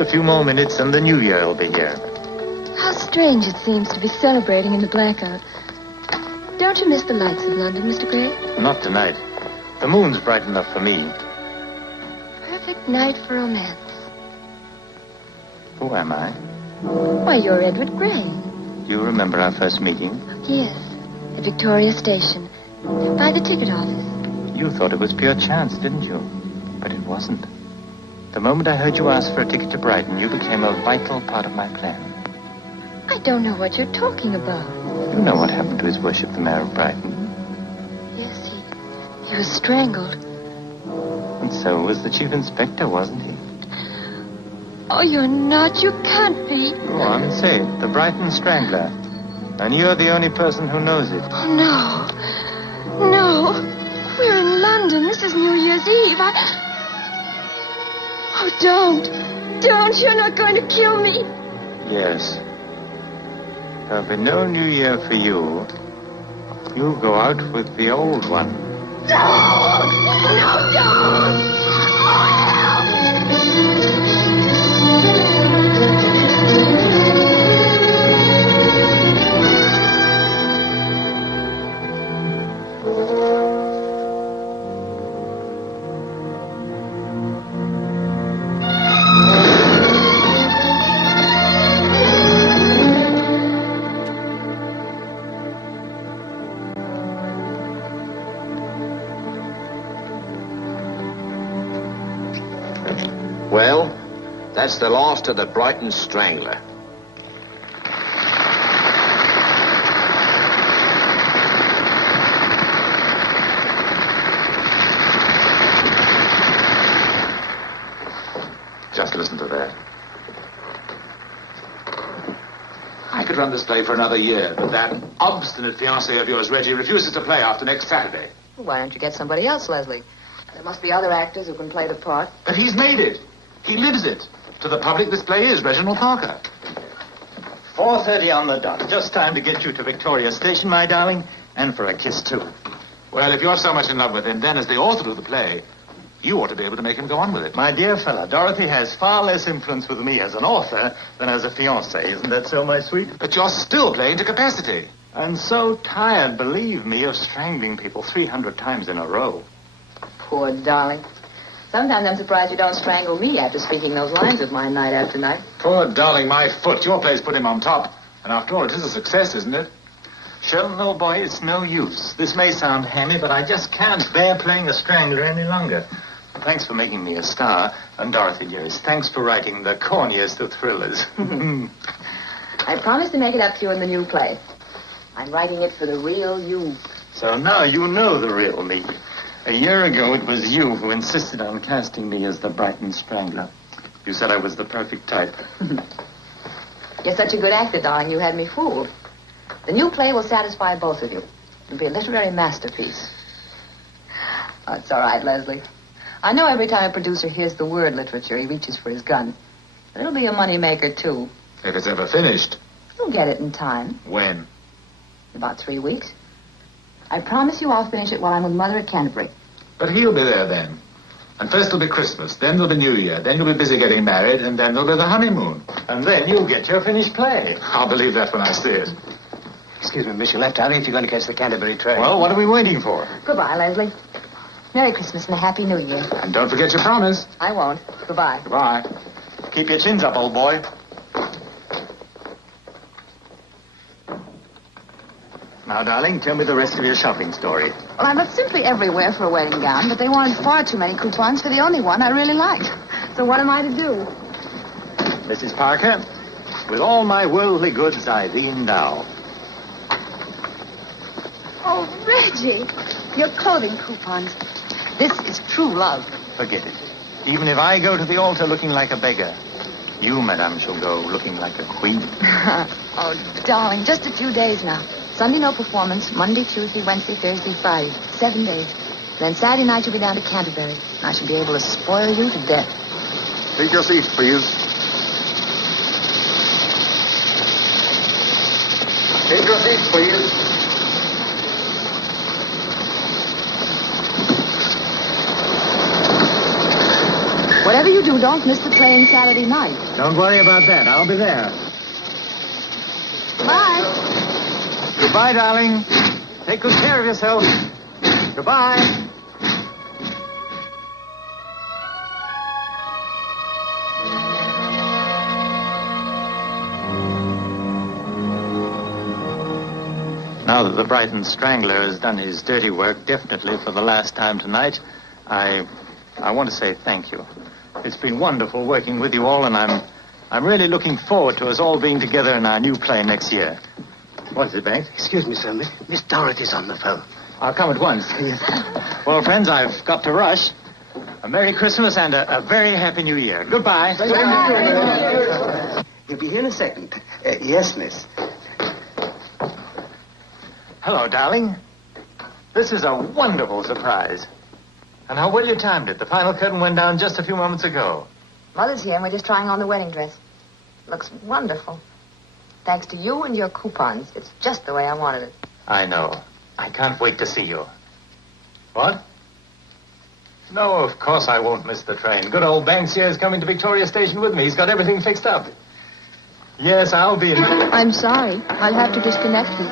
Just a few more minutes and the new year will be here. How strange it seems to be celebrating in the blackout. Don't you miss the lights of London, Mr. Gray? Not tonight. The moon's bright enough for me. Perfect night for romance. Who am I? Why, you're Edward Gray. Do you remember our first meeting? Yes, at Victoria Station, by the ticket office. You thought it was pure chance, didn't you? But it wasn't. The moment I heard you ask for a ticket to Brighton, you became a vital part of my plan. I don't know what you're talking about. You know what happened to his worship, the mayor of Brighton. Yes, he was strangled. And so was the chief inspector, wasn't he? Oh, you're not. You can't be. Go on, say it. The Brighton Strangler. And you're the only person who knows it. Oh, no. No. We're in London. This is New Year's Eve. Oh, don't. Don't. You're not going to kill me. Yes. There'll be no New Year for you. You go out with the old one. Don't. No, don't. Oh, help. Well, that's the last of the Brighton Strangler. Just listen to that. I could run this play for another year, but that obstinate fiancé of yours, Reggie, refuses to play after next Saturday. Why don't you get somebody else, Leslie? There must be other actors who can play the part. But he's made it. He lives it. To the public, this play is Reginald Parker. 4:30 on the dot. Just time to get you to Victoria Station, my darling, and for a kiss, too. Well, if you're so much in love with him, then as the author of the play, you ought to be able to make him go on with it. My dear fella, Dorothy has far less influence with me as an author than as a fiancé. Isn't that so, my sweet? But you're still playing to capacity. I'm so tired, believe me, of strangling people 300 times in a row. Poor darling. Sometimes I'm surprised you don't strangle me after speaking those lines of mine night after night. Poor darling, my foot. Your play's put him on top. And after all, it is a success, isn't it? Sheldon, old boy, it's no use. This may sound hammy, but I just can't bear playing a strangler any longer. Thanks for making me a star. And Dorothy, dearest, thanks for writing the corniest of thrillers. I promise to make it up to you in the new play. I'm writing it for the real you. So now you know the real me. A year ago, it was you who insisted on casting me as the Brighton Strangler. You said I was the perfect type. You're such a good actor, darling, you had me fooled. The new play will satisfy both of you. It'll be a literary masterpiece. Oh, it's all right, Leslie. I know every time a producer hears the word literature, he reaches for his gun. But it'll be a moneymaker, too. If it's ever finished. You'll get it in time. When? About 3 weeks. I promise you I'll finish it while I'm with Mother at Canterbury. But he'll be there then. And first it'll be Christmas, then there'll be New Year, then you'll be busy getting married, and then there'll be the honeymoon. And then you'll get your finished play. I'll believe that when I see it. Excuse me, miss, you left out if you're going to catch the Canterbury train. Well, what are we waiting for? Goodbye, Leslie. Merry Christmas and a Happy New Year. And don't forget your promise. I won't. Goodbye. Goodbye. Keep your chins up, old boy. Now, darling, tell me the rest of your shopping story. Well, I looked simply everywhere for a wedding gown, but they wanted far too many coupons for the only one I really liked. So what am I to do? Mrs. Parker, with all my worldly goods, I thee endow. Oh, Reggie, your clothing coupons. This is true love. Forget it. Even if I go to the altar looking like a beggar, you, madame, shall go looking like a queen. Oh, darling, just a few days now. Sunday, no performance. Monday, Tuesday, Wednesday, Thursday, Friday. 7 days. Then Saturday night, you'll be down to Canterbury. I shall be able to spoil you to death. Take your seats, please. Take your seats, please. Whatever you two don't miss the train Saturday night. Don't worry about that. I'll be there. Bye. Goodbye, darling. Take good care of yourself. Goodbye. Now that the Brighton Strangler has done his dirty work definitely for the last time tonight, I want to say thank you. It's been wonderful working with you all, and I'm really looking forward to us all being together in our new play next year. What is it, Banks? Excuse me, sir. Miss Dorothy's on the phone. I'll come at once. Well, friends, I've got to rush. A Merry Christmas and a very Happy New Year. Goodbye. You'll be here in a second. Yes, miss. Hello, darling. This is a wonderful surprise. And how well you timed it. The final curtain went down just a few moments ago. Mother's here, and we're just trying on the wedding dress. Looks wonderful. Thanks to you and your coupons. It's just the way I wanted it. I know. I can't wait to see you. What? No, of course I won't miss the train. Good old Banks here is coming to Victoria Station with me. He's got everything fixed up. Yes, I'll be in. I'm sorry. I'll have to disconnect you.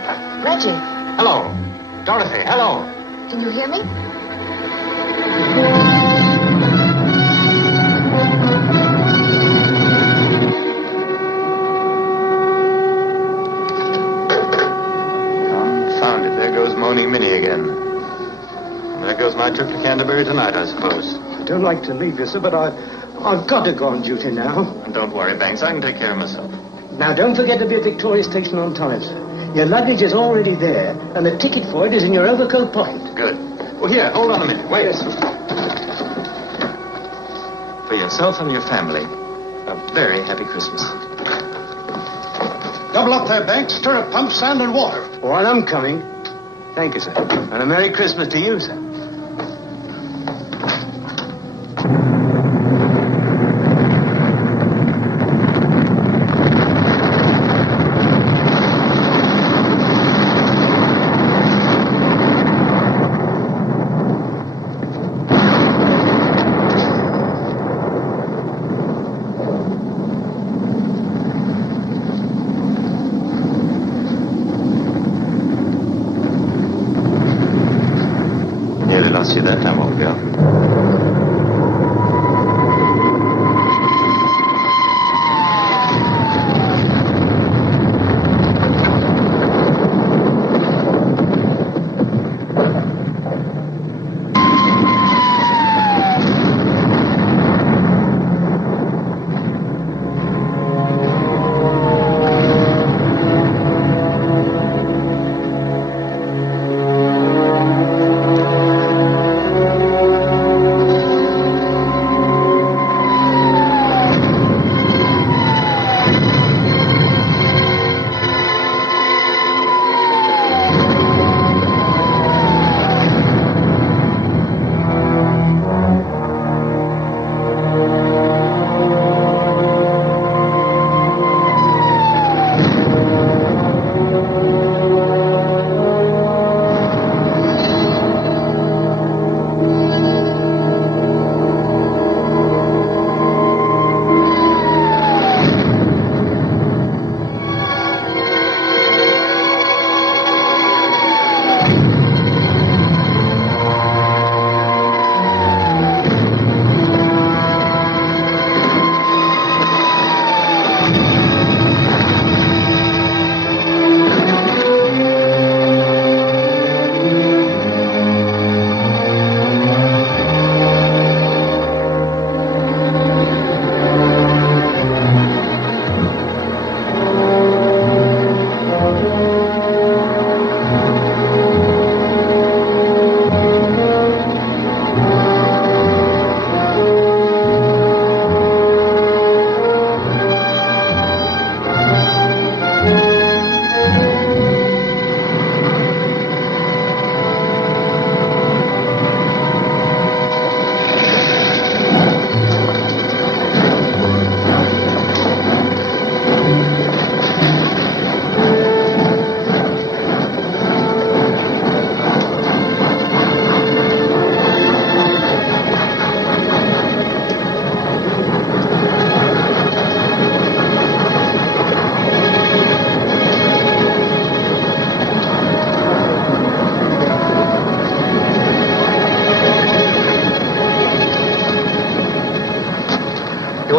Reggie, Hello. Dorothy, hello. can you hear me? Confound it. There goes Moaning Minnie again. There goes my trip to Canterbury tonight, I suppose. I don't like to leave you, sir, but I've got to go on duty now. And don't worry, Banks. I can take care of myself. Now, don't forget to be at Victoria Station on time, sir. Your luggage is already there, and the ticket for it is in your overcoat pocket. Good. Well, here, hold on a minute. Wait. Yes. For yourself and your family, a very happy Christmas. Double up there, Banks. Stir up pump, sand, and water. While I'm coming, thank you, sir. And a Merry Christmas to you, sir.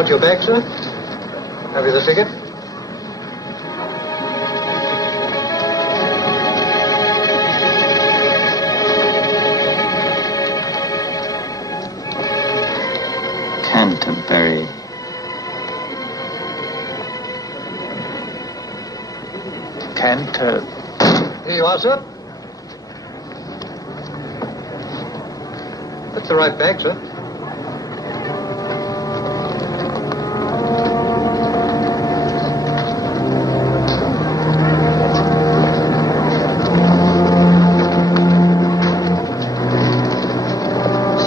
That your bag, sir? Have you the ticket? Canterbury. Here you are, sir. That's the right bag, sir.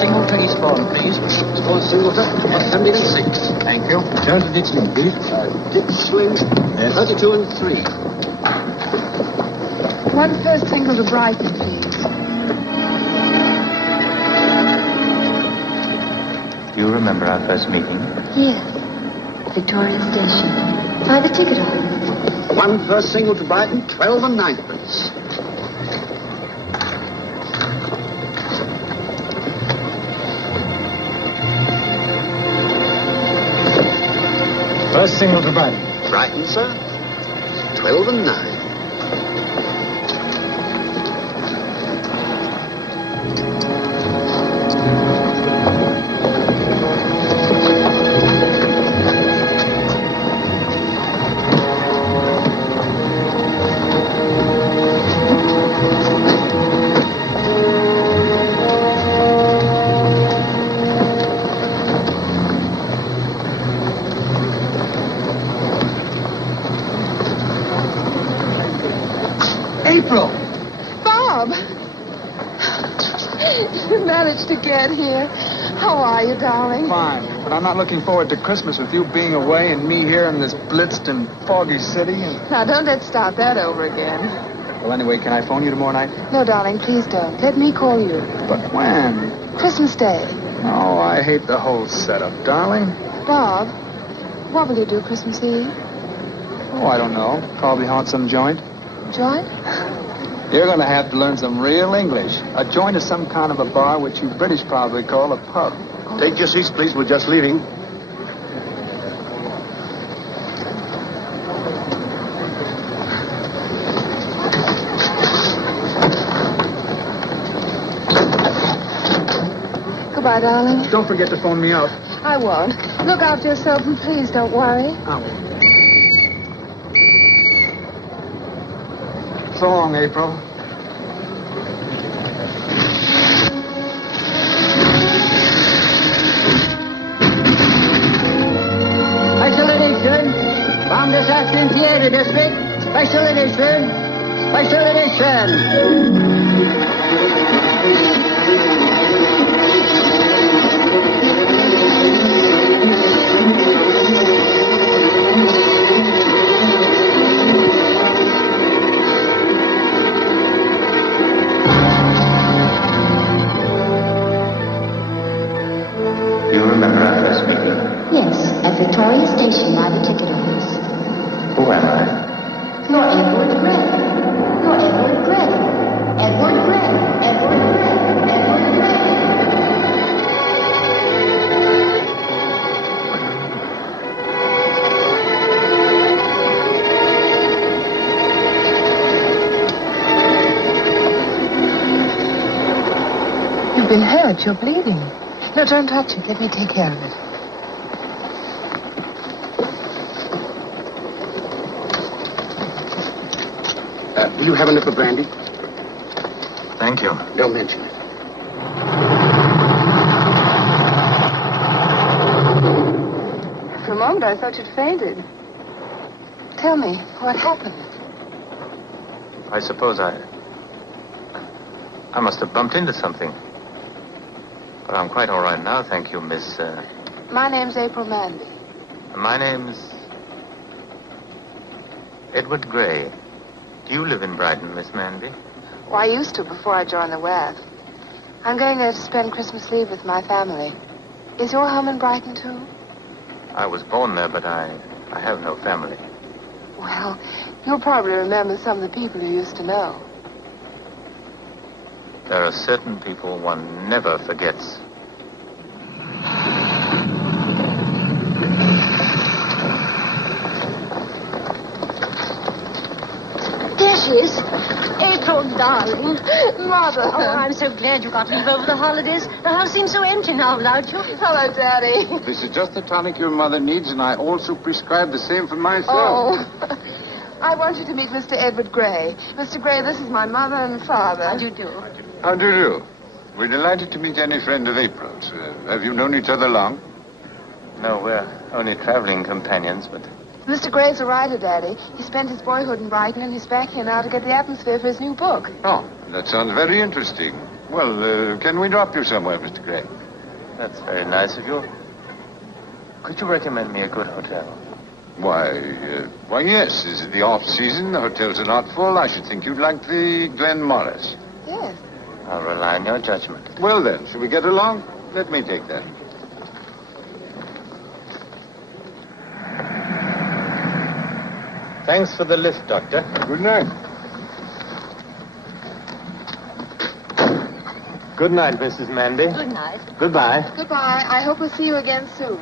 Single tickets form, please. Small singleton, assembly and 6. Thank you. Turn to Dixon, please. Dixon, 32 and 3. One first single to Brighton, please. Do you remember our first meeting? Yes. Victoria Station. By the ticket office. One first single to Brighton, 12 and 9pence. First single to Brighton. Brighton, sir, 12 and 9. April! Bob! You managed to get here. How are you, darling? Fine, but I'm not looking forward to Christmas with you being away and me here in this blitzed and foggy city. Now, don't let's start that over again. Well, anyway, can I phone you tomorrow night? No, darling, please don't. Let me call you. But when? Christmas Day. Oh, I hate the whole setup, darling. Bob, what will you do Christmas Eve? Oh, I don't know. Probably haunt some joint. Joint? You're going to have to learn some real English. A joint is some kind of a bar which you British probably call a pub. Take your seats, please. We're just leaving. Goodbye, darling. Don't forget to phone me out. I won't. Look after yourself and please don't worry. I will. So long, April. Special edition from the Saxon Theater District. Special edition. Special edition. Do you remember our first meeting? Yes, at Victoria Station by the ticket office. Who am I? You're Edward Gray. You're Edward Gray. Edward Gray. Edward Gray. Edward Gray. You've been hurt. You're bleeding. No, don't touch it. Let me take care of it. Will you have a little brandy? Thank you. Don't mention it. For a moment, I thought you'd fainted. Tell me, what happened? I suppose I must have bumped into something. But I'm quite all right now, thank you, Miss... My name's April Manby. My name's Edward Gray. Do you live in Brighton, Miss Manby? Well, I used to before I joined the WAF. I'm going there to spend Christmas Eve with my family. Is your home in Brighton, too? I was born there, but I have no family. Well, you'll probably remember some of the people you used to know. There are certain people one never forgets. she is. April, darling. Mother. Oh, I'm so glad you got leave over the holidays. The house seems so empty now without you. Hello, Daddy. This is just the tonic your mother needs, and I also prescribe the same for myself. Oh. I want you to meet Mr. Edward Gray. Mr. Gray, this is my mother and father. How do you do? How do you do? We're delighted to meet any friend of April's. Have you known each other long? No, we're only traveling companions, but... Mr. Gray's a writer, Daddy. He spent his boyhood in Brighton, and he's back here now to get the atmosphere for his new book. Oh, that sounds very interesting. Well, can we drop you somewhere, Mr. Gray? That's very nice of you. Could you recommend me a good hotel? Why, yes. This is the off-season. The hotels are not full. I should think you'd like the Glen Morris. Yes. I'll rely on your judgment. Well, then, shall we get along? Let me take that. Thanks for the lift, Doctor. Good night. Good night, Mrs. Mandy. Good night. Goodbye. Goodbye. I hope we'll see you again soon.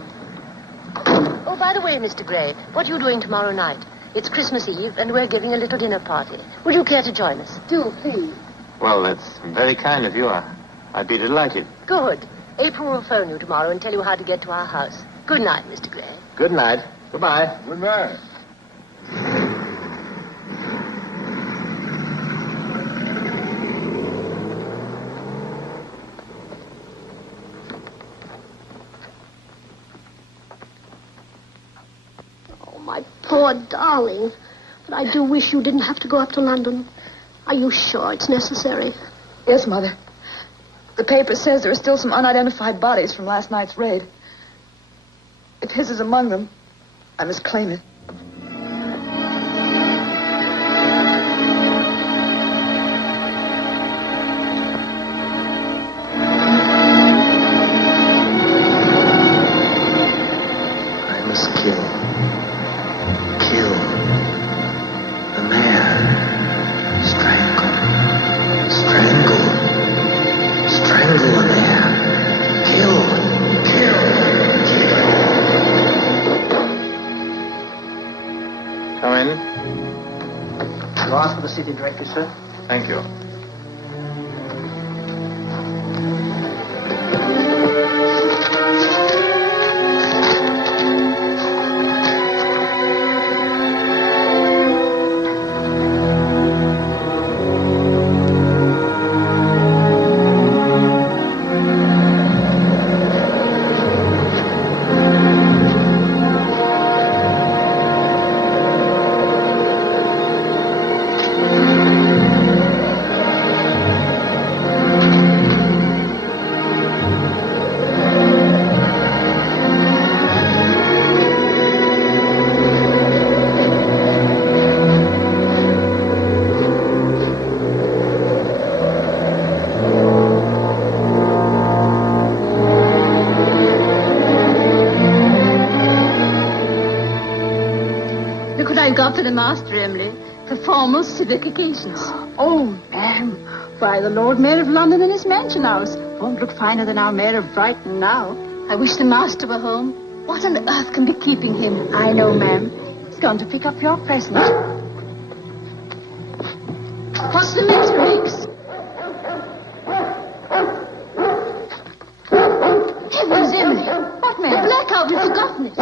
Oh, by the way, Mr. Gray, what are you doing tomorrow night? It's Christmas Eve, and we're giving a little dinner party. Would you care to join us? Do, please. Well, that's very kind of you. I'd be delighted. Good. April will phone you tomorrow and tell you how to get to our house. Good night, Mr. Gray. Good night. Goodbye. Goodbye. My poor darling. But I do wish you didn't have to go up to London. Are you sure it's necessary? Yes, Mother. The paper says there are still some unidentified bodies from last night's raid. If his is among them, I must claim it. I must kill the man. Strangle the man. Kill. Come in. You asked for the city director, sir? Thank you. Got for the master, Emily, for formal civic occasions. Oh, ma'am. Why, the Lord Mayor of London in his mansion house won't look finer than our Mayor of Brighton now. I wish the master were home. What on earth can be keeping him? I know, ma'am. He's gone to pick up your present. What's the matter, Riggs? Heavens, Emily. What, man? Blackout, you've forgotten it.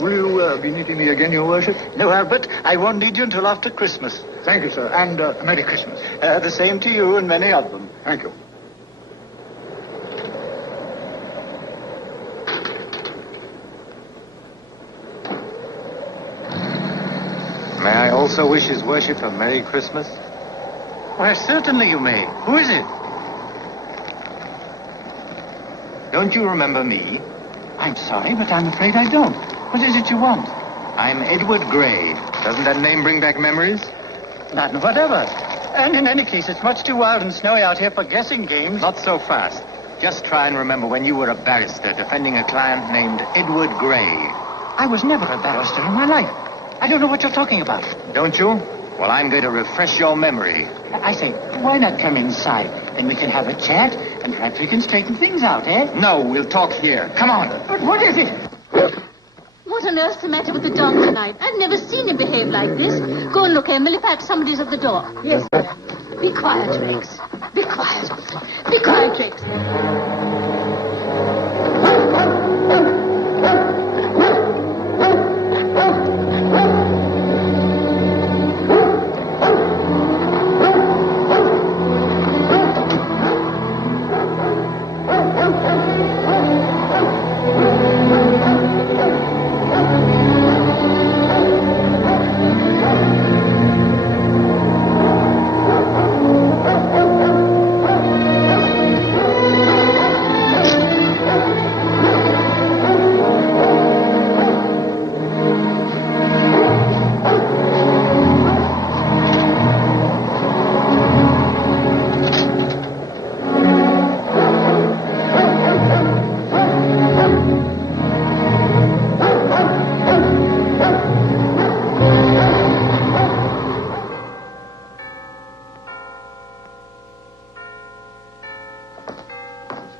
Will you be meeting me again, Your Worship? No, Albert. I won't need you until after Christmas. Thank you, sir. And Merry Christmas. The same to you and many of them. Thank you. May I also wish His Worship a Merry Christmas? Why, certainly you may. Who is it? Don't you remember me? I'm sorry, but I'm afraid I don't. What is it you want? I'm Edward Gray. Doesn't that name bring back memories? None whatever. And in any case, it's much too wild and snowy out here for guessing games. Not so fast. Just try and remember when you were a barrister defending a client named Edward Gray. I was never a barrister in my life. I don't know what you're talking about. Don't you? Well, I'm going to refresh your memory. I say, why not come inside? Then we can have a chat, and perhaps we can straighten things out, eh? No, we'll talk here. Come on. But what is it? What on earth's the matter with the dog tonight? I've never seen him behave like this. Go and look, Emily. Perhaps somebody's at the door. Yes, sir. Be quiet, Trix. Be quiet. Be quiet, Trix.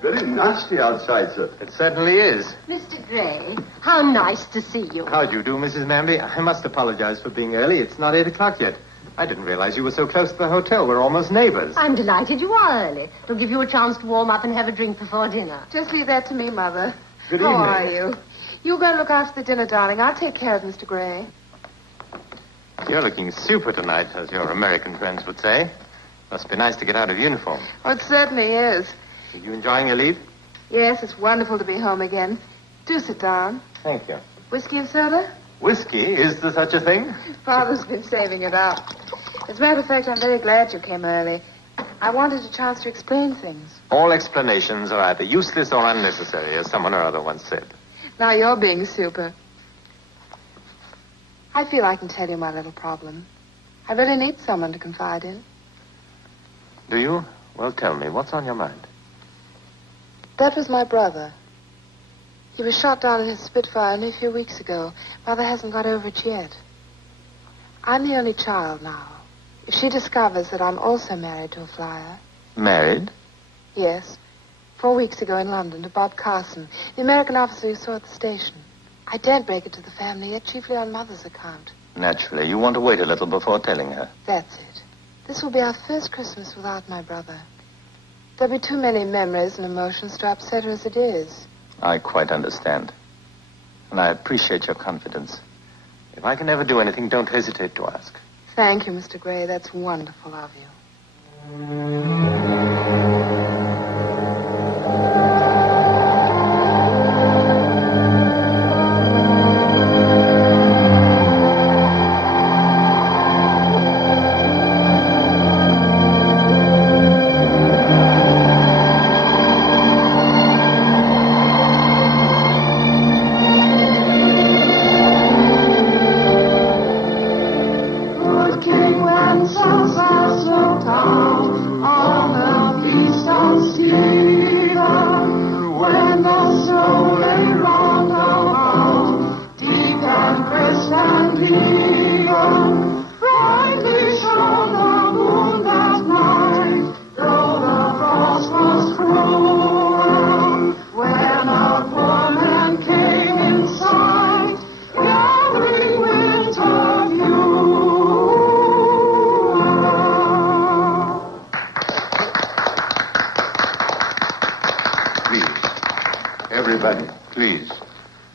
Very nasty outside, sir. It certainly is. Mr. Gray, how nice to see you. How do you do, Mrs. Manby? I must apologize for being early. It's not 8 o'clock yet. I didn't realize you were so close to the hotel. We're almost neighbors. I'm delighted you are early. It'll give you a chance to warm up and have a drink before dinner. Just leave that to me, Mother. Good How evening. are you? You go and look after the dinner, darling. I'll take care of Mr. Gray. You're looking super tonight, as your American friends would say. Must be nice to get out of uniform. Oh, it certainly is. Are you enjoying your leave? Yes, it's wonderful to be home again. Do sit down. Thank you. Whiskey and soda? Whiskey? Is there such a thing? Father's been saving it up. As a matter of fact, I'm very glad you came early. I wanted a chance to explain things. All explanations are either useless or unnecessary, as someone or other once said. Now you're being super. I feel I can tell you my little problem. I really need someone to confide in. Do you? Well, tell me, what's on your mind? That was my brother. He was shot down in his Spitfire only a few weeks ago. Mother hasn't got over it yet. I'm the only child now. If she discovers that I'm also married to a flyer... Married? Yes. 4 weeks ago in London to Bob Carson, the American officer you saw at the station. I daren't break it to the family yet, chiefly on Mother's account. Naturally. You want to wait a little before telling her. That's it. This will be our first Christmas without my brother. There'll be too many memories and emotions to upset her as it is. I quite understand. And I appreciate your confidence. If I can ever do anything, don't hesitate to ask. Thank you, Mr. Gray. That's wonderful of you.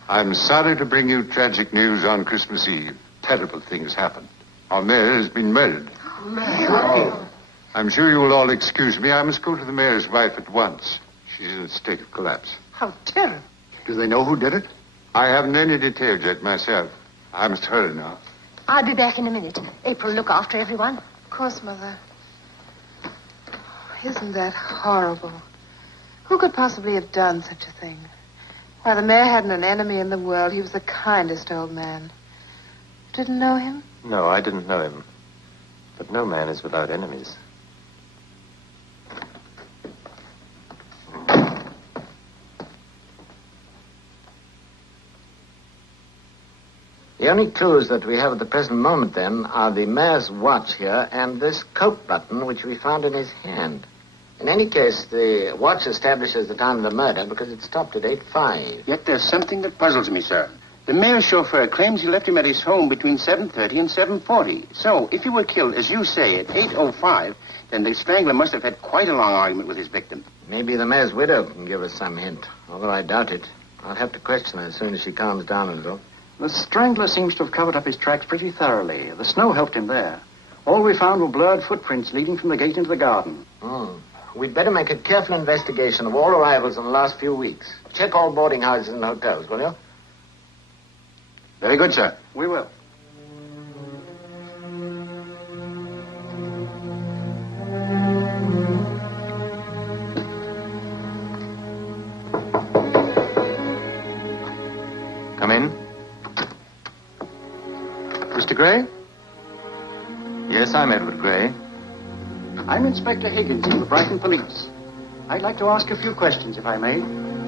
I'm sorry to bring you tragic news on Christmas Eve. Terrible things happened. Our mayor has been murdered. Oh. I'm sure you will all excuse me. I must go to the mayor's wife at once. She's in a state of collapse. How terrible. Do they know who did it? I haven't any details yet myself. I must hurry now. I'll be back in a minute. April, look after everyone. Of course, Mother. Isn't that horrible? Who could possibly have done such a thing? Why, the mayor hadn't an enemy in the world. He was the kindest old man. Didn't know him? No, I didn't know him. But no man is without enemies. The only clues that we have at the present moment, then, are the mayor's watch here and this coat button which we found in his hand. In any case, the watch establishes the time of the murder because it stopped at 8:05. Yet there's something that puzzles me, sir. The mayor's chauffeur claims he left him at his home between 7:30 and 7:40. So, if he were killed, as you say, at 8:05, then the strangler must have had quite a long argument with his victim. Maybe the mayor's widow can give us some hint, although I doubt it. I'll have to question her as soon as she calms down a little. The strangler seems to have covered up his tracks pretty thoroughly. The snow helped him there. All we found were blurred footprints leading from the gate into the garden. We'd better make a careful investigation of all arrivals in the last few weeks. Check all boarding houses and hotels, will you? Very good, sir. We will. Come in. Mr. Gray? Yes, I'm Edward Gray. I'm Inspector Higgins of the Brighton Police. I'd like to ask a few questions, if I may.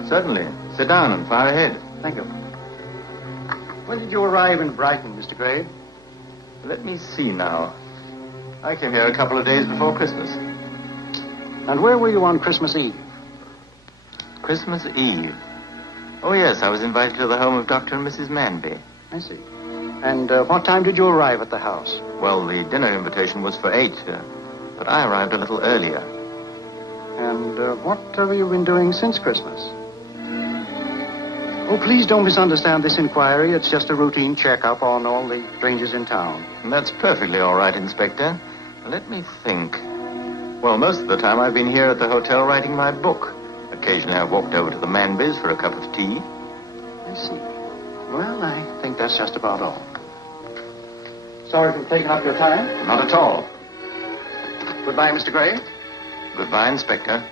Certainly. Sit down and fire ahead. Thank you. When did you arrive in Brighton, Mr. Gray? Let me see now. I came here a couple of days before Christmas. And where were you on Christmas Eve? Christmas Eve? Oh, yes, I was invited to the home of Dr. and Mrs. Manby. I see. And what time did you arrive at the house? Well, the dinner invitation was for 8, but I arrived a little earlier. And what have you been doing since Christmas? Oh, please don't misunderstand this inquiry. It's just a routine checkup on all the strangers in town. That's perfectly all right, Inspector. Let me think. Well, most of the time I've been here at the hotel writing my book. Occasionally I've walked over to the Manbys for a cup of tea. I see. Well, I think that's just about all. Sorry for taking up your time. Not at all. Goodbye, Mr. Gray. Goodbye, Inspector.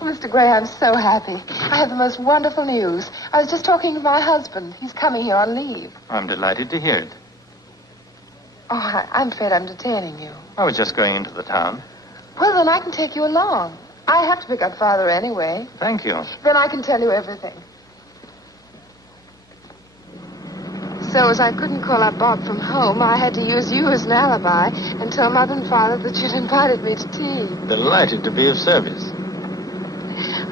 Mr. Gray, I'm so happy. I have the most wonderful news. I was just talking to my husband. He's coming here on leave. I'm delighted to hear it. Oh, I'm afraid I'm detaining you. I was just going into the town. Well, then I can take you along. I have to pick up Father anyway. Thank you. Then I can tell you everything. So, as I couldn't call up Bob from home, I had to use you as an alibi and tell Mother and Father that you'd invited me to tea. Delighted to be of service.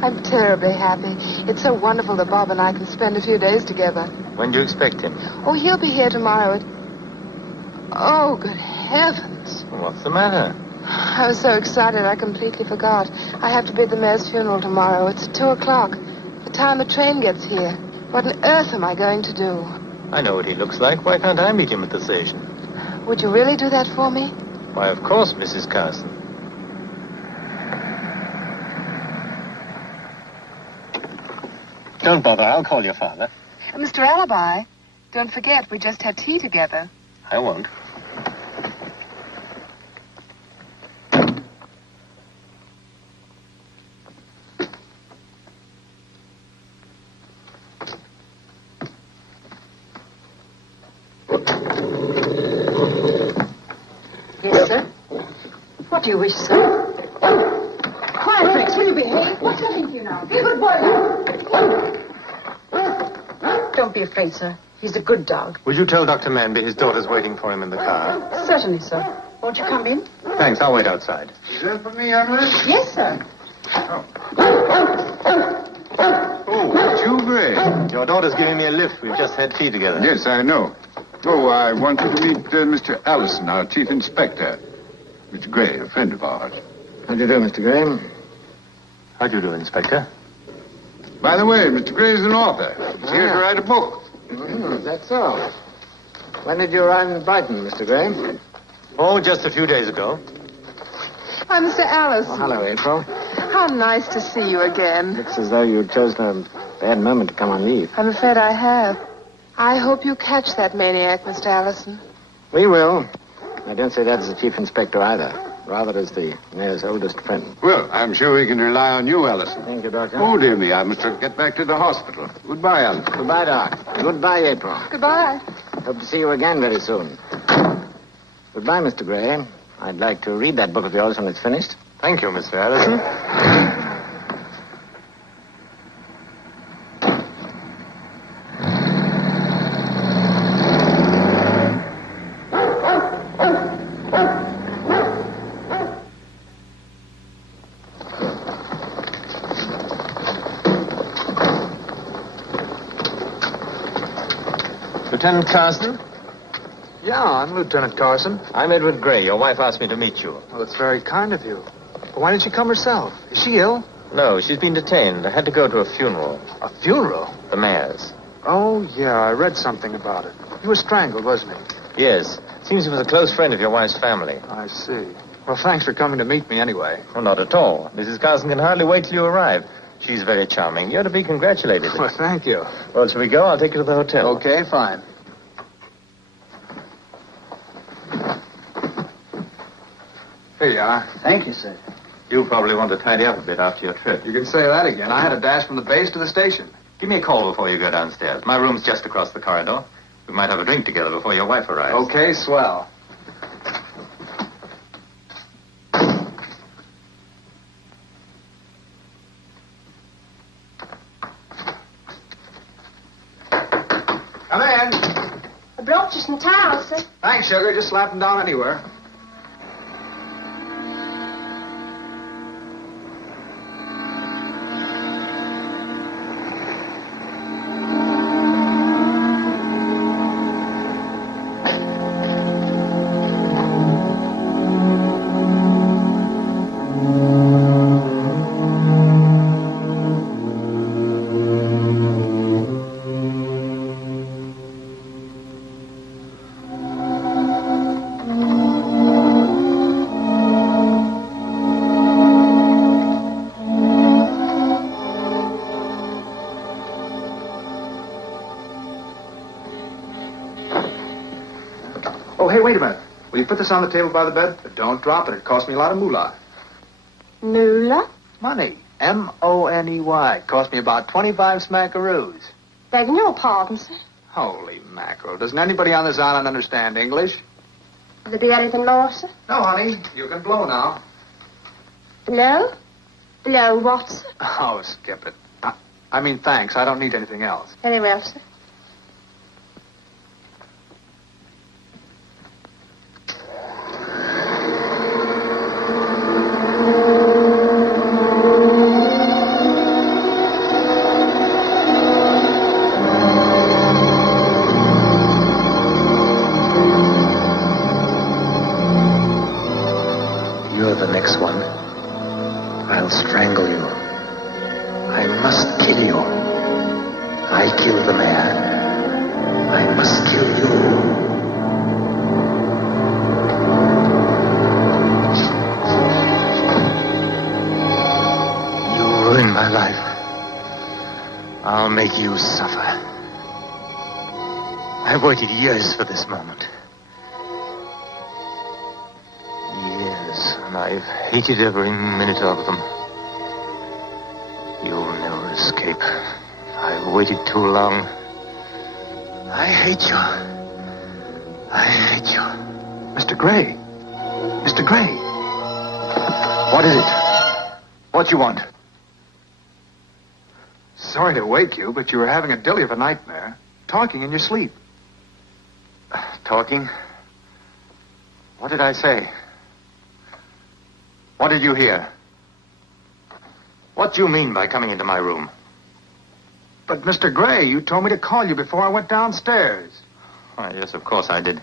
I'm terribly happy. It's so wonderful that Bob and I can spend a few days together. When do you expect him? Oh, he'll be here tomorrow at... Oh, good heavens. What's the matter? I was so excited I completely forgot. I have to be at the mayor's funeral tomorrow. It's at 2 o'clock. The time the train gets here. What on earth am I going to do? I know what he looks like. Why can't I meet him at the station? Would you really do that for me? Why, of course, Mrs. Carson. Don't bother. I'll call your father. Mr. Alibi, don't forget we just had tea together. I won't. Yes, sir. What do you wish, sir? Quiet, Rex. Will you behave? What's nothing to you now? Be a good boy now. Don't be afraid, sir. He's a good dog. Would you tell Dr. Manby his daughter's waiting for him in the car? Certainly, sir. Won't you come in? Thanks. I'll wait outside. Is that for me, young lady? Yes, sir. Oh, it's you, Gray. Your daughter's giving me a lift. We've just had tea together. Yes, I know. Oh, I want you to meet Mr. Allison, our chief inspector. Mr. Gray, a friend of ours. How do you do, Mr. Graham? How do you do, Inspector? By the way, Mr. Gray is an author. He's here to write a book. That's so. When did you arrive in Brighton, Mr. Graham? Oh, just a few days ago. Hi, Mr. Allison. Oh, hello, April. How nice to see you again. Looks as though you chose a bad moment to come on leave. I'm afraid I have. I hope you catch that maniac, Mr. Allison. We will. I don't say that as the chief inspector either. Rather as the mayor's oldest friend. Well, I'm sure we can rely on you, Allison. Thank you, Doctor. Oh, dear me, I must get back to the hospital. Goodbye, Allison. Goodbye, Doc. Goodbye, April. Goodbye. Hope to see you again very soon. Goodbye, Mr. Gray. I'd like to read that book of yours when it's finished. Thank you, Mr. Allison. Lieutenant Carson? Yeah, I'm Lieutenant Carson. I'm Edward Gray. Your wife asked me to meet you. Well, it's very kind of you. But why didn't she come herself? Is she ill? No, she's been detained. I had to go to a funeral. A funeral? The mayor's. Oh, yeah, I read something about it. He was strangled, wasn't he? Yes. Seems he was a close friend of your wife's family. I see. Well, thanks for coming to meet me anyway. Oh, not at all. Mrs. Carson can hardly wait till you arrive. She's very charming. You're to be congratulated. Well, thank you. Well, shall we go? I'll take you to the hotel. Okay, fine. Here you are. Thank you, sir. You probably want to tidy up a bit after your trip. You can say that again. I had a dash from the base to the station. Give me a call before you go downstairs. My room's just across the corridor. We might have a drink together before your wife arrives. Okay, swell. Come in. I brought you some towels, sir. Thanks, sugar. Just slap them down anywhere. Oh, hey, wait a minute. Will you put this on the table by the bed? But don't drop it. It cost me a lot of moolah. Moolah? Money. M-O-N-E-Y. Cost me about 25 smackaroos. Begging your pardon, sir. Holy mackerel. Doesn't anybody on this island understand English? Will there be anything more, sir? No, honey. You can blow now. Blow? Blow what, sir? Oh, skip it. I mean, thanks. I don't need anything else. Very well, sir. You're the next one. I'll strangle you. I must kill you. I killed the mayor. I must kill you. You ruined my life. I'll make you suffer. I've waited years for this moment. And I've hated every minute of them. You'll never escape. I've waited too long. I hate you. I hate you. Mr. Gray. Mr. Gray. What is it? What you want? Sorry to wake you, but you were having a dilly of a nightmare. Talking in your sleep. Talking? What did I say? What did you hear? What do you mean by coming into my room? But, Mr. Gray, you told me to call you before I went downstairs. Oh, yes, of course I did.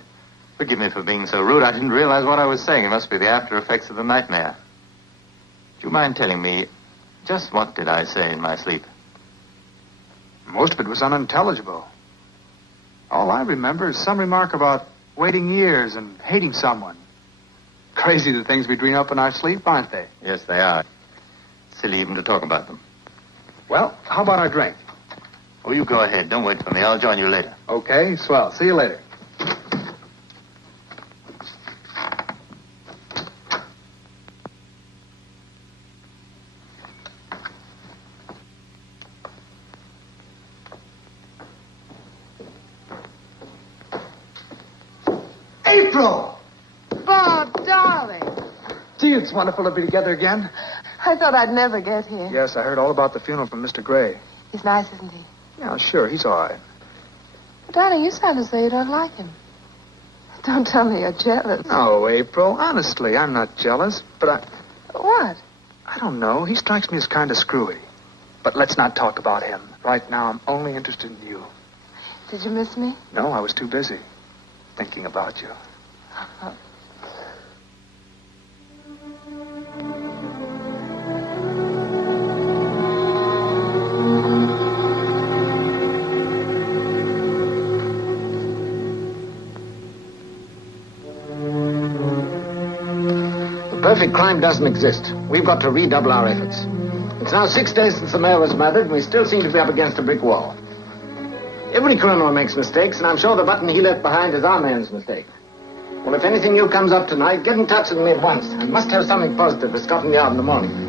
Forgive me for being so rude. I didn't realize what I was saying. It must be the after effects of the nightmare. Do you mind telling me, just what did I say in my sleep? Most of it was unintelligible. All I remember is some remark about waiting years and hating someone. Crazy the things we dream up in our sleep, aren't they? Yes, they are. Silly even to talk about them. Well, how about our drink? Oh, you go ahead. Don't wait for me. I'll join you later. Okay, swell. See you later. April! Bob, darling. Gee, it's wonderful to be together again. I thought I'd never get here. Yes, I heard all about the funeral from Mr. Gray. He's nice, isn't he? Yeah, sure, he's all right. But, darling, you sound as though you don't like him. Don't tell me you're jealous. No, April, honestly, I'm not jealous, but What? I don't know. He strikes me as kind of screwy. But let's not talk about him. Right now, I'm only interested in you. Did you miss me? No, I was too busy thinking about you. The perfect crime doesn't exist. We've got to redouble our efforts. It's now 6 days since the mayor was murdered, and we still seem to be up against a brick wall. Every criminal makes mistakes, and I'm sure the button he left behind is our man's mistake. Well, if anything new comes up tonight, get in touch with me at once. I must have something positive for Scotland Yard in the morning.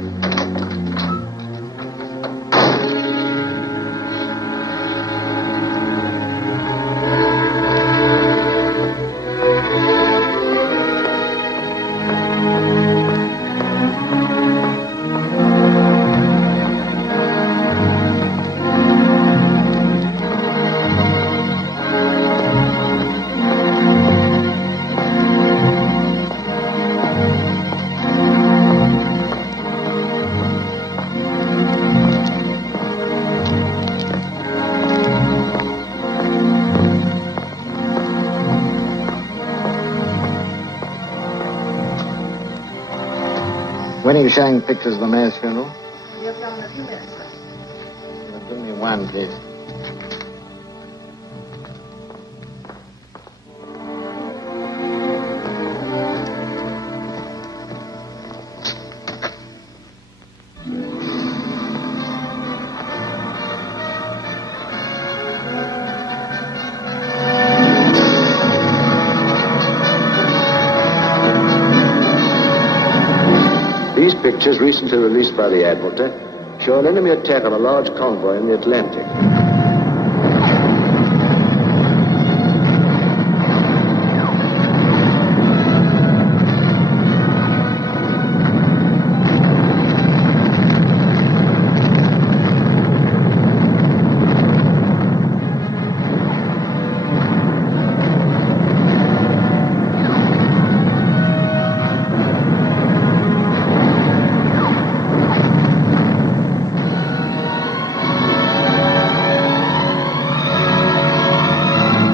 When are you showing pictures of the mayor's funeral? You'll come in a few minutes, sir. Give me one, please. These pictures, recently released by the Admiralty, show an enemy attack on a large convoy in the Atlantic.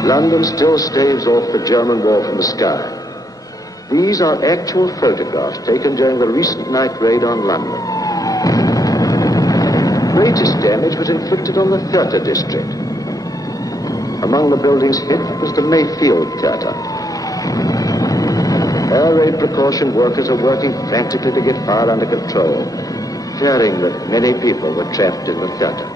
London still staves off the German war from the sky. These are actual photographs taken during the recent night raid on London. Greatest damage was inflicted on the theatre district. Among the buildings hit was the Mayfield Theatre. Air raid precaution workers are working frantically to get fire under control, fearing that many people were trapped in the theatre.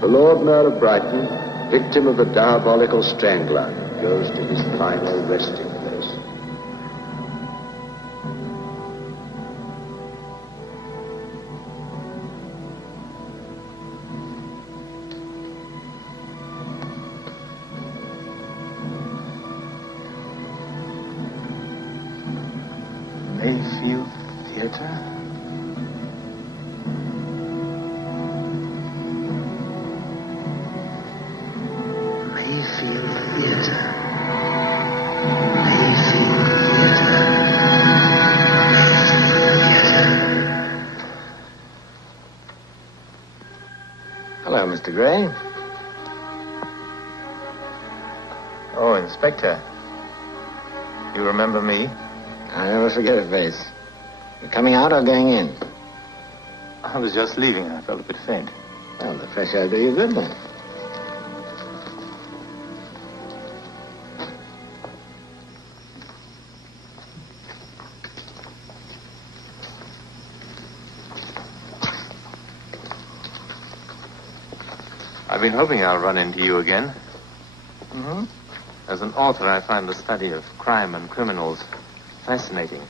The Lord Mayor of Brighton, victim of the diabolical Strangler, goes to his final resting place. Mayfield Theater? Mayfield Theater. Mayfield Theater. Hello, Mr. Gray. Inspector. You remember me? I never forget it, Vase. You coming out or going in? I was just leaving. I felt a bit faint. Well, the fresh air will do you good then. I've been hoping I'll run into you again. Mm-hmm. As an author, I find the study of crime and criminals fascinating.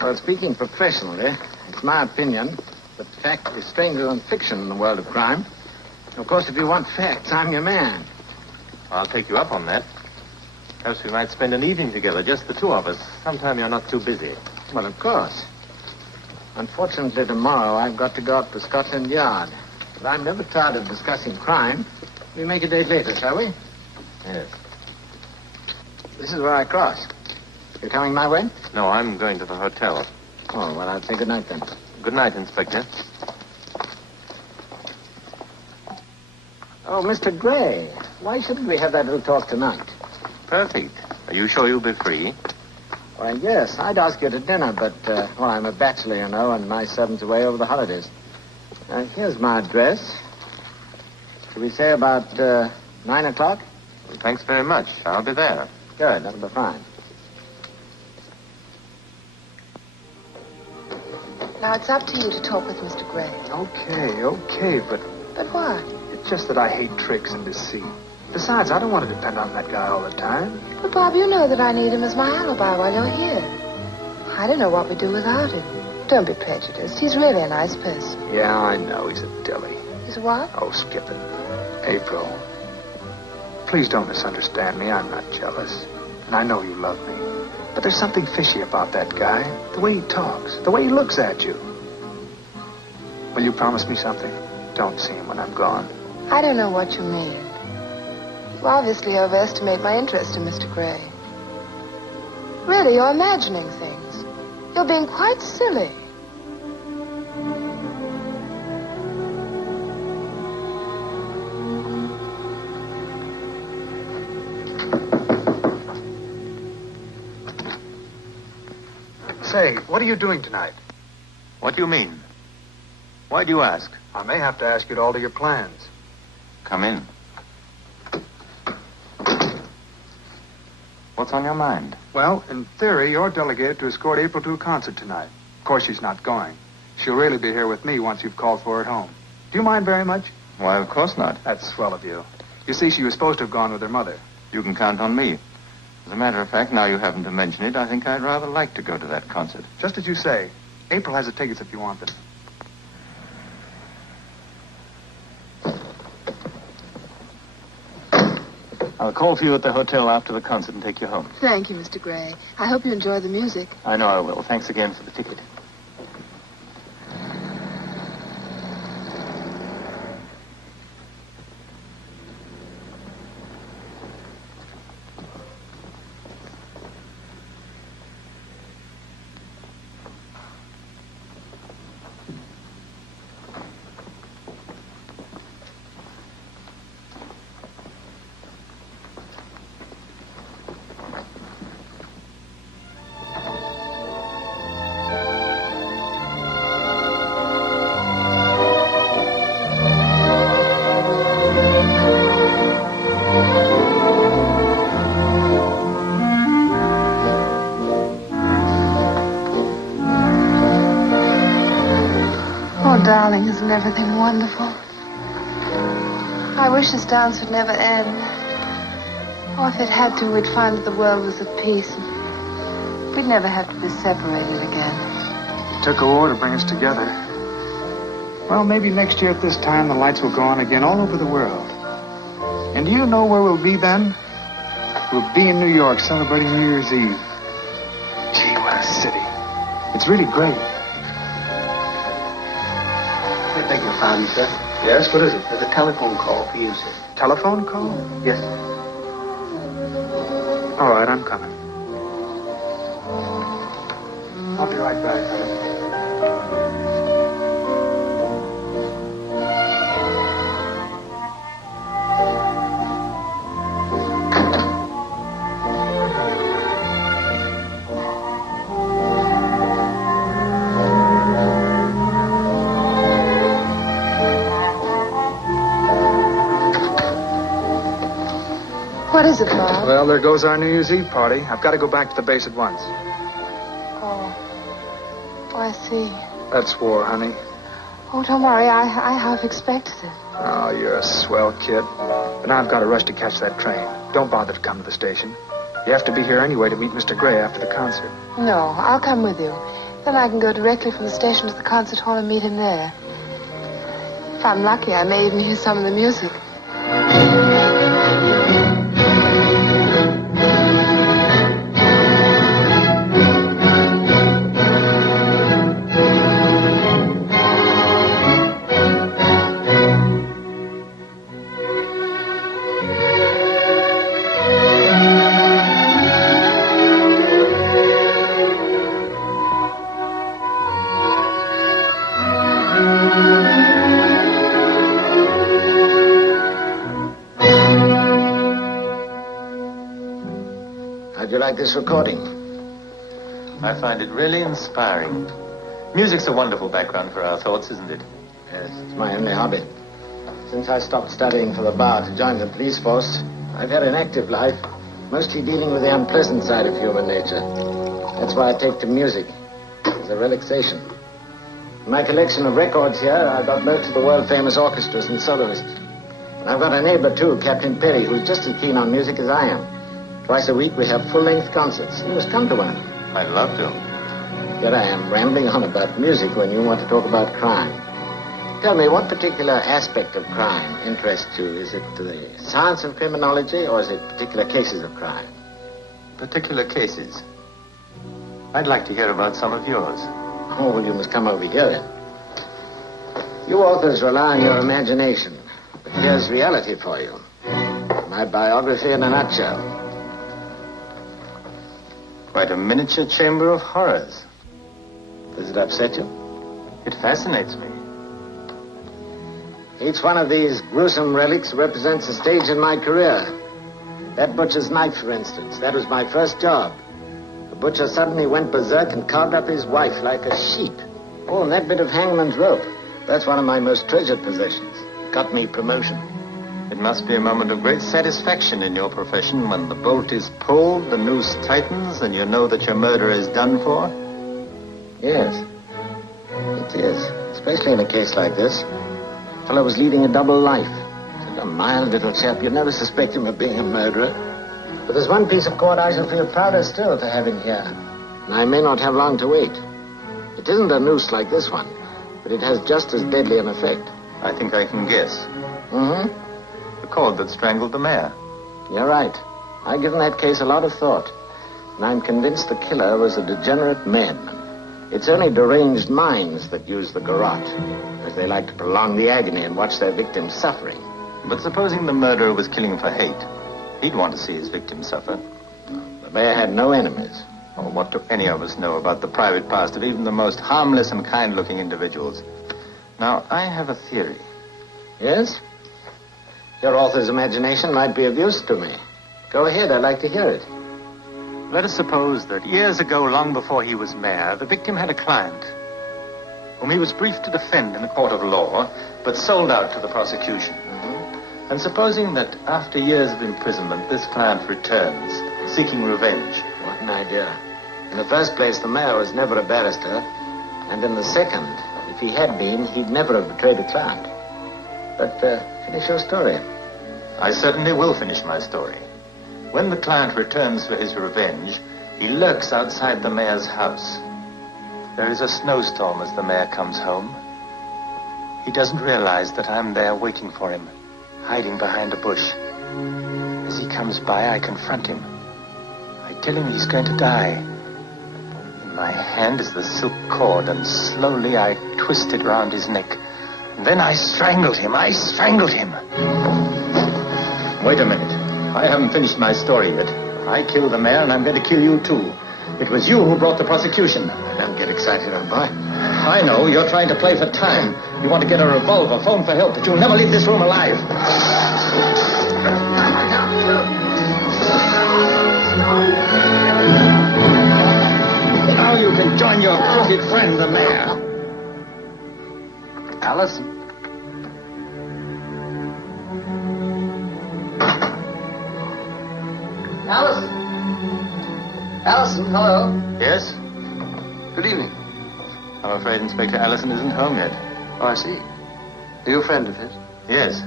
Well, speaking professionally, it's my opinion that fact is stranger than fiction in the world of crime. Of course, if you want facts, I'm your man. I'll take you up on that. Perhaps we might spend an evening together, just the two of us. Sometime you're not too busy. Well, of course. Unfortunately, tomorrow I've got to go up to Scotland Yard. But I'm never tired of discussing crime. We make a date later, shall we? Yes. This is where I cross. You coming my way? No, I'm going to the hotel. Oh, well, I'll say good night then. Good night, Inspector. Oh, Mr. Gray, why shouldn't we have that little talk tonight? Perfect. Are you sure you'll be free? Why, yes, I'd ask you to dinner, but, well, I'm a bachelor, you know, and my servant's away over the holidays. Here's my address. Shall we say about 9 o'clock? Well, thanks very much. I'll be there. Good, that'll be fine. Now, it's up to you to talk with Mr. Gray. Okay, but But what? it's just that I hate tricks and deceit. Besides, I don't want to depend on that guy all the time. But, Bob, you know that I need him as my alibi while you're here. I don't know what we'd do without him. Don't be prejudiced. He's really a nice person. Yeah, I know. He's a dilly. He's what? Oh, skip it. April, please don't misunderstand me. I'm not jealous. And I know you love me. But there's something fishy about that guy. The way he talks. The way he looks at you. Will you promise me something? Don't see him when I'm gone. I don't know what you mean. You obviously overestimate my interest in Mr. Gray. Really, you're imagining things. You're being quite silly. Say, what are you doing tonight? What do you mean? Why do you ask? I may have to ask you to alter your plans. Come in. What's on your mind? Well, in theory, you're delegated to escort April to a concert tonight. Of course, she's not going. She'll really be here with me once you've called for her at home. Do you mind very much? Why, of course not. That's swell of you. You see, she was supposed to have gone with her mother. You can count on me. As a matter of fact, now you happen to mention it, I think I'd rather like to go to that concert. Just as you say. April has the tickets if you want them. I'll call for you at the hotel after the concert and take you home. Thank you, Mr. Gray. I hope you enjoy the music. I know I will. Thanks again for the ticket. Darling, isn't everything wonderful? I wish this dance would never end. Or if it had to, we'd find that the world was at peace and we'd never have to be separated again. It took a war to bring us together. Well, maybe next year at this time, the lights will go on again all over the world. And do you know where we'll be then? We'll be in New York celebrating New Year's Eve. Gee, what a city. It's really great. I beg your pardon, sir. Yes, what is it? There's a telephone call for you, sir. Telephone call? Yes. All right, I'm coming. I'll be right back. What is it, Bob? Well, there goes our New Year's Eve party. I've got to go back to the base at once. Oh, I see. That's war, honey. Oh, don't worry. I half expected it. Oh, you're a swell kid. But now I've got to rush to catch that train. Don't bother to come to the station. You have to be here anyway to meet Mr. Gray after the concert. No, I'll come with you. Then I can go directly from the station to the concert hall and meet him there. If I'm lucky, I may even hear some of the music. This recording. I find it really inspiring. Music's a wonderful background for our thoughts, isn't it? Yes, it's my only hobby. Since I stopped studying for the bar to join the police force, I've had an active life, mostly dealing with the unpleasant side of human nature. That's why I take to music as a relaxation. In my collection of records here, I've got most of the world-famous orchestras and soloists. And I've got a neighbor, too, Captain Perry, who's just as keen on music as I am. Twice a week we have full-length concerts. You must come to one. I'd love to. Here I am, rambling on about music when you want to talk about crime. Tell me, what particular aspect of crime interests you? Is it the science of criminology, or is it particular cases of crime? Particular cases. I'd like to hear about some of yours. Oh, well, you must come over here, then. You authors rely on your imagination. But here's reality for you. My biography in a nutshell. Quite a miniature chamber of horrors. Does it upset you? It fascinates me. Each one of these gruesome relics represents a stage in my career. That butcher's knife, for instance, that was my first job. The butcher suddenly went berserk and carved up his wife like a sheep. Oh, and that bit of hangman's rope, that's one of my most treasured possessions. Got me promotion. It must be a moment of great satisfaction in your profession when the bolt is pulled, the noose tightens, and you know that your murder is done for. Yes, it is. Especially in a case like this. The fellow was leading a double life. Such a mild little chap, you'd never suspect him of being a murderer. But there's one piece of court I shall feel prouder still to have in here. And I may not have long to wait. It isn't a noose like this one, but it has just as deadly an effect. I think I can guess. Mm-hmm. The cord that strangled the mayor. You're right. I've given that case a lot of thought. And I'm convinced the killer was a degenerate madman. It's only deranged minds that use the garrote, as they like to prolong the agony and watch their victims suffering. But supposing the murderer was killing for hate, he'd want to see his victims suffer. The mayor had no enemies. Oh, what do any of us know about the private past of even the most harmless and kind-looking individuals? Now, I have a theory. Yes? Your author's imagination might be of use to me. Go ahead, I'd like to hear it. Let us suppose that years ago, long before he was mayor, the victim had a client whom he was briefed to defend in the court of law, but sold out to the prosecution. Mm-hmm. And supposing that after years of imprisonment, this client returns, seeking revenge. What an idea. In the first place, the mayor was never a barrister. And in the second, if he had been, he'd never have betrayed a client. But finish your story. I certainly will finish my story. When the client returns for his revenge, he lurks outside the mayor's house. There is a snowstorm as the mayor comes home. He doesn't realize that I'm there waiting for him, hiding behind a bush. As he comes by, I confront him. I tell him he's going to die. In my hand is the silk cord, and slowly I twist it round his neck. And then I strangled him. Wait a minute. I haven't finished my story yet. I killed the mayor, and I'm going to kill you, too. It was you who brought the prosecution. Don't get excited, old boy. I know. You're trying to play for time. You want to get a revolver, phone for help, but you'll never leave this room alive. Now you can join your crooked friend, the mayor. Allison. Allison. Allison, hello. Yes? Good evening. I'm afraid Inspector Allison isn't home yet. Oh, I see. Are you a friend of his? Yes.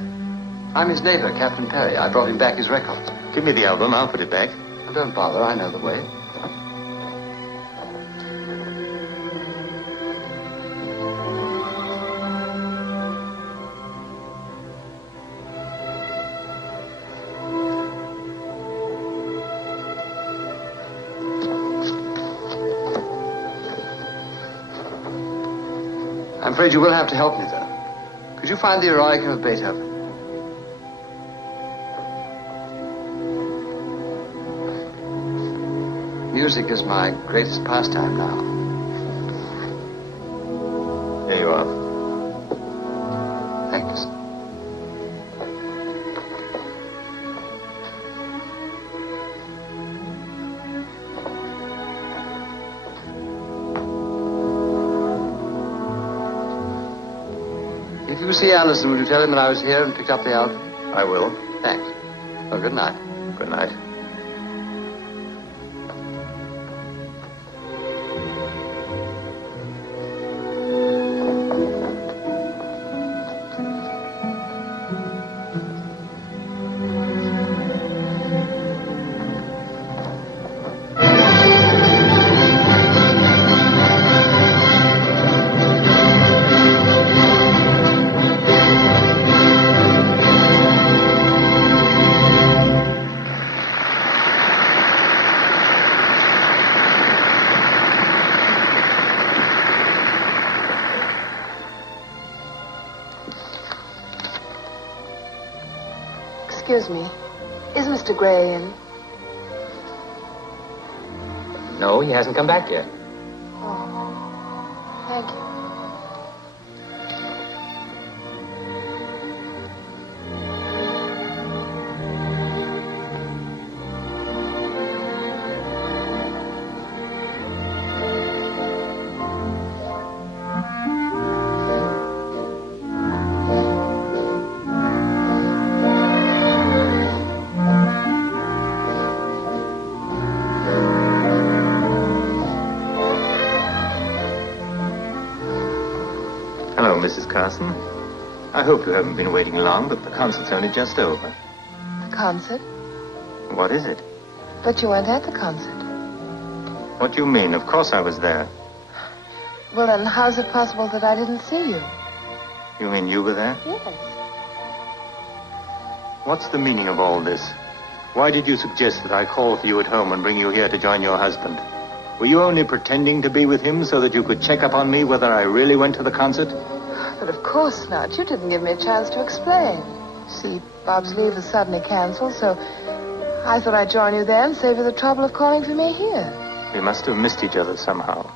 I'm his neighbor, Captain Perry. I brought him back his records. Give me the album. I'll put it back. Oh, don't bother. I know the way. I'm afraid you will have to help me, though. Could you find the Eroica of Beethoven? Music is my greatest pastime now. Here you are. Thank you, sir. If you see Allison, will you tell him that I was here and picked up the album? I will. Thanks. Well, good night. Good night. Excuse me. Is Mr. Gray in? No, he hasn't come back yet. Oh. Thank you. Hello, Mrs. Carson. I hope you haven't been waiting long, but the concert's only just over. The concert? What is it? But you weren't at the concert. What do you mean? Of course I was there. Well, then how's it possible that I didn't see you? You mean you were there? Yes. What's the meaning of all this? Why did you suggest that I call for you at home and bring you here to join your husband? Were you only pretending to be with him so that you could check up on me whether I really went to the concert? But of course not. You didn't give me a chance to explain. See, Bob's leave was suddenly canceled, so I thought I'd join you there and save you the trouble of calling for me here. We must have missed each other somehow.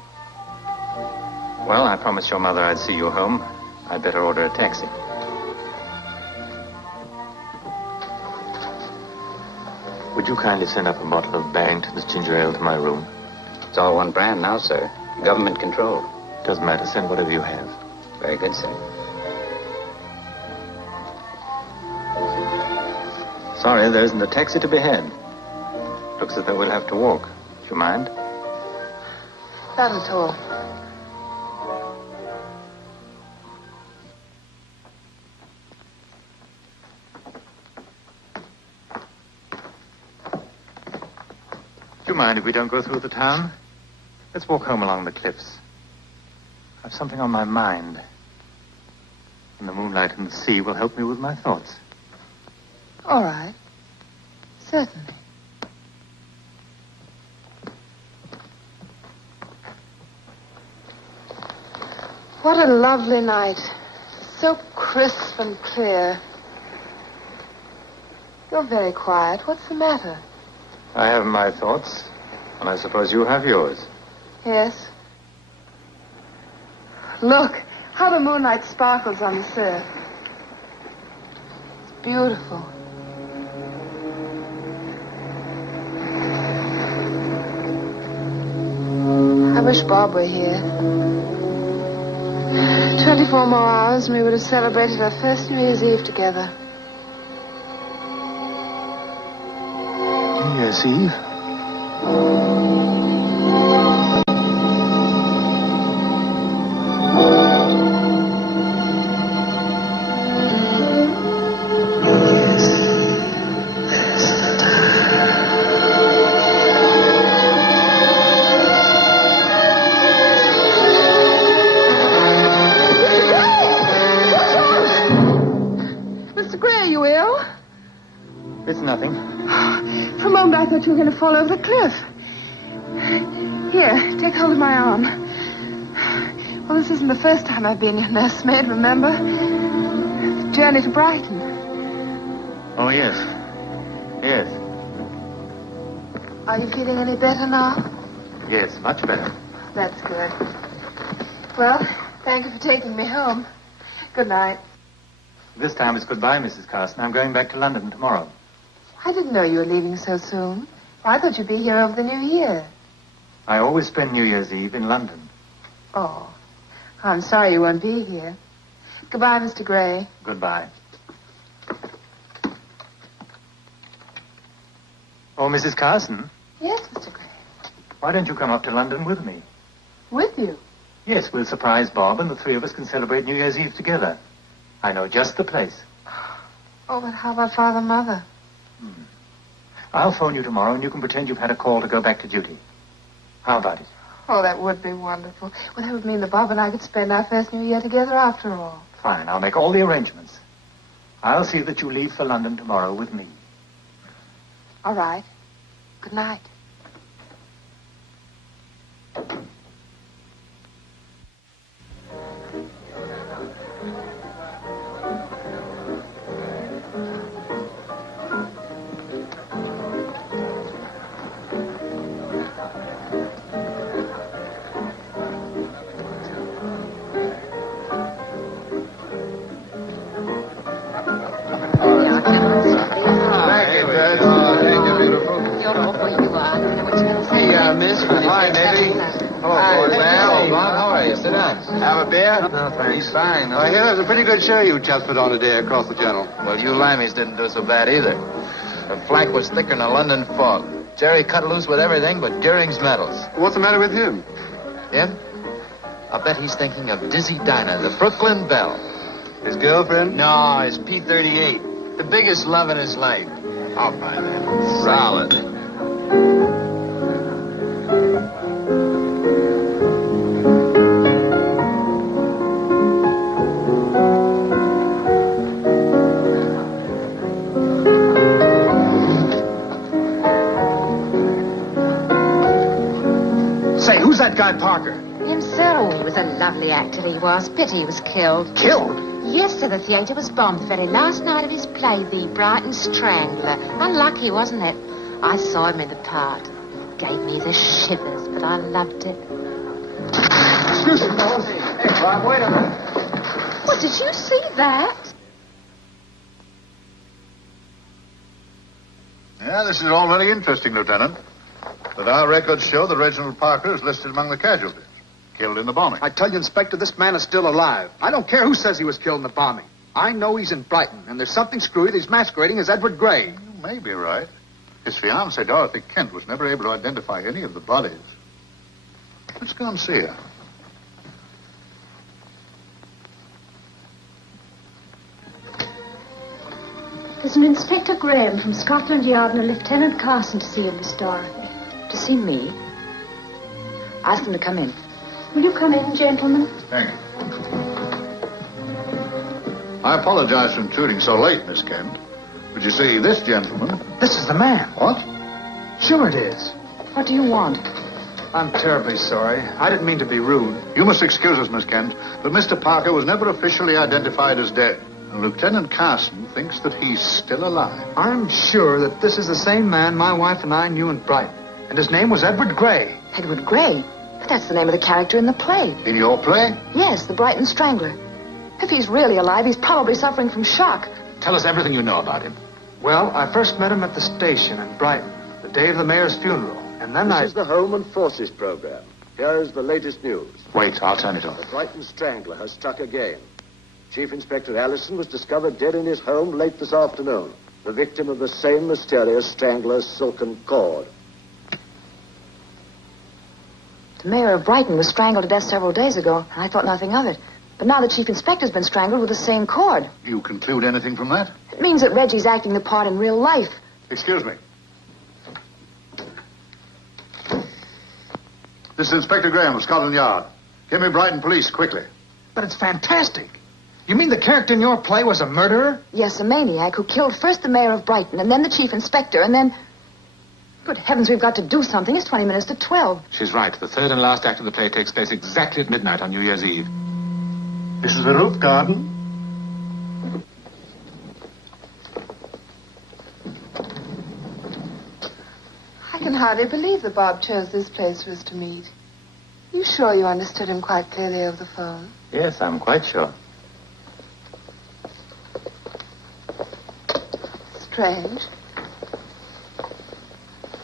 Well, I promised your mother I'd see you home. I'd better order a taxi. Would you kindly send up a bottle of Barrington's ginger ale to my room? It's all one brand now, sir. Government controlled. Doesn't matter. Send whatever you have. Very good, sir. Sorry, there isn't a taxi to be had. Looks as though we'll have to walk. Do you mind? Not at all. Do you mind if we don't go through the town? Let's walk home along the cliffs. I've something on my mind. And the moonlight and the sea will help me with my thoughts. All right. Certainly. What a lovely night. So crisp and clear. You're very quiet. What's the matter? I have my thoughts, and I suppose you have yours. Yes. Look, how the moonlight sparkles on the surf. It's beautiful. I wish Bob were here. 24 more hours and we would have celebrated our first New Year's Eve together. New Year's Eve. Mr. Gray, are you ill? It's nothing. For a moment I thought you were going to fall over the cliff. Here, take hold of my arm. Well, this isn't the first time I've been your nursemaid, remember? The journey to Brighton. Oh, yes. Yes. Are you feeling any better now? Yes, much better. That's good. Well, thank you for taking me home. Good night. This time it's goodbye, Mrs. Carson. I'm going back to London tomorrow. I didn't know you were leaving so soon. I thought you'd be here over the New Year. I always spend New Year's Eve in London. Oh, I'm sorry you won't be here. Goodbye, Mr. Gray. Goodbye. Oh, Mrs. Carson, Yes, Mr. Gray. why don't you come up to London with me? With you? Yes, we'll surprise Bob and the three of us can celebrate New Year's Eve together. I know just the place. Oh, but how about Father and Mother? I'll phone you tomorrow and you can pretend you've had a call to go back to duty. How about it? Oh, that would be wonderful. Well, that would mean that Bob and I could spend our first New Year together after all. Fine, I'll make all the arrangements. I'll see that you leave for London tomorrow with me. All right. Good night. Miss. Hi, Davy. Hello, boys. Well, how are you? Sit down. Have a beer? No, thanks. He's fine. I hear there's a pretty good show you chaps put on today across the channel. Well, you limeys didn't do so bad either. The flak was thicker than a London fog. Jerry cut loose with everything but Deering's medals. What's the matter with him? Him? I'll bet he's thinking of Dizzy Dinah, the Brooklyn Belle. His girlfriend? No, his P-38. The biggest love in his life. I'll buy that. Solid. Say, who's that guy Parker? Himself. He was a lovely actor, he was. Pity he was killed. Killed? Yes, sir, the theatre was bombed the very last night of his play, the Brighton Strangler. Unlucky, wasn't it? I saw him in the part. Gave me the shivers, but I loved it. Excuse me, fellas. Hey, Bob, wait a minute. Well, did you see that? Yeah, this is all very interesting, Lieutenant. But our records show that Reginald Parker is listed among the casualties. Killed in the bombing. I tell you, Inspector, this man is still alive. I don't care who says he was killed in the bombing. I know he's in Brighton, and there's something screwy that he's masquerading as Edward Gray. You may be right. His fiancée, Dorothy Kent, was never able to identify any of the bodies. Let's go and see her. There's an Inspector Graham from Scotland Yard and a Lieutenant Carson to see you, Miss Dorothy. To see me? Ask them to come in. Will you come in, gentlemen? Thank you. I apologize for intruding so late, Miss Kent. But you see, this gentleman... This is the man. What? Sure it is. What do you want? I'm terribly sorry. I didn't mean to be rude. You must excuse us, Miss Kent, but Mr. Parker was never officially identified as dead. And Lieutenant Carson thinks that he's still alive. I'm sure that this is the same man my wife and I knew in Brighton. And his name was Edward Gray. Edward Gray? But that's the name of the character in the play. In your play? Yes, the Brighton Strangler. If he's really alive, he's probably suffering from shock. Tell us everything you know about him. Well, I first met him at the station in Brighton, the day of the mayor's funeral. And then This is the Home and Forces program. Here is the latest news. Wait, I'll turn it on. The Brighton Strangler has struck again. Chief Inspector Allison was discovered dead in his home late this afternoon. the victim of the same mysterious strangler's silken cord. The mayor of Brighton was strangled to death several days ago, and I thought nothing of it. But now the chief inspector's been strangled with the same cord. You conclude anything from that? It means that Reggie's acting the part in real life. Excuse me. This is Inspector Graham of Scotland Yard. Give me Brighton Police, quickly. But it's fantastic. You mean the character in your play was a murderer? Yes, a maniac who killed first the mayor of Brighton, and then the chief inspector, and then... Good heavens, we've got to do something. It's 20 minutes to 12. She's right. The third and last act of the play takes place exactly at midnight on New Year's Eve. This is the roof garden. I can hardly believe that Bob chose this place for us to meet. You sure you understood him quite clearly over the phone? Yes, I'm quite sure. Strange.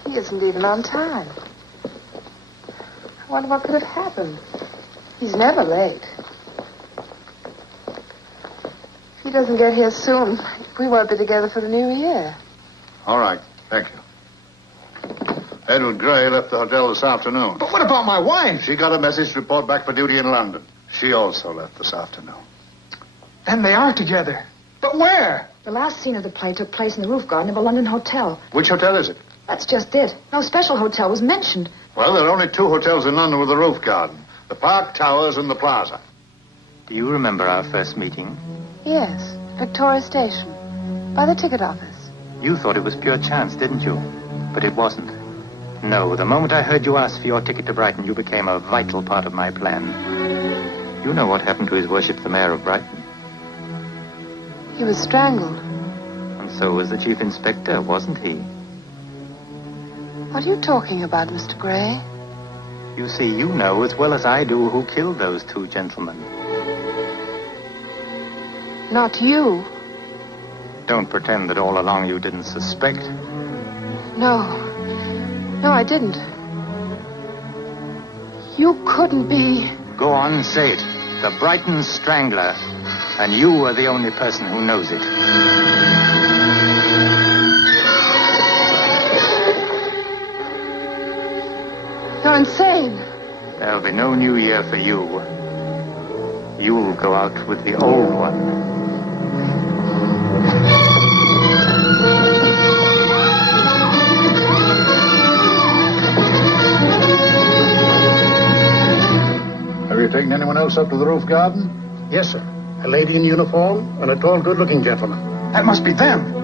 He isn't even on time. I wonder what could have happened. He's never late. If he doesn't get here soon, we won't be together for the new year. All right. Thank you. Edward Gray left the hotel this afternoon. But what about my wife? She got a message to report back for duty in London. She also left this afternoon. Then they are together. But where? The last scene of the play took place in the roof garden of a London hotel. Which hotel is it? That's just it. No special hotel was mentioned. Well, there are only two hotels in London with a roof garden. The Park Towers and the Plaza. Do you remember our first meeting? Yes, Victoria Station. By the ticket office. You thought it was pure chance, didn't you? But it wasn't. No, the moment I heard you ask for your ticket to Brighton, you became a vital part of my plan. You know what happened to His Worship the Mayor of Brighton. He was strangled. And so was the Chief Inspector, wasn't he? What are you talking about, Mr. Gray? You see, you know as well as I do who killed those two gentlemen. Not you. Don't pretend that all along you didn't suspect. No. No, I didn't. You couldn't be... Go on, say it. The Brighton Strangler. And you are the only person who knows it. You're insane. There'll be no new year for you. You'll go out with the old one. Have you taken anyone else up to the roof garden? Yes, sir. A lady in uniform and a tall, good-looking gentleman. That must be them.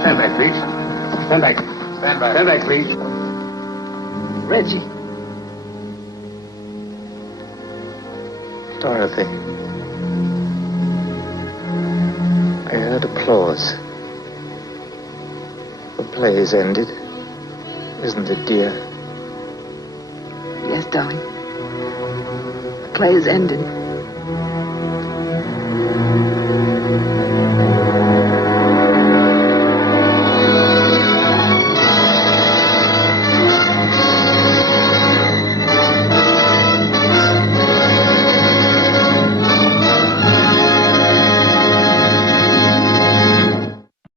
Stand back, please. Stand back. Stand back. Stand back, please. Reggie. Dorothy. I heard applause. The play's ended. Isn't it, dear? Yes, darling. The play is ended.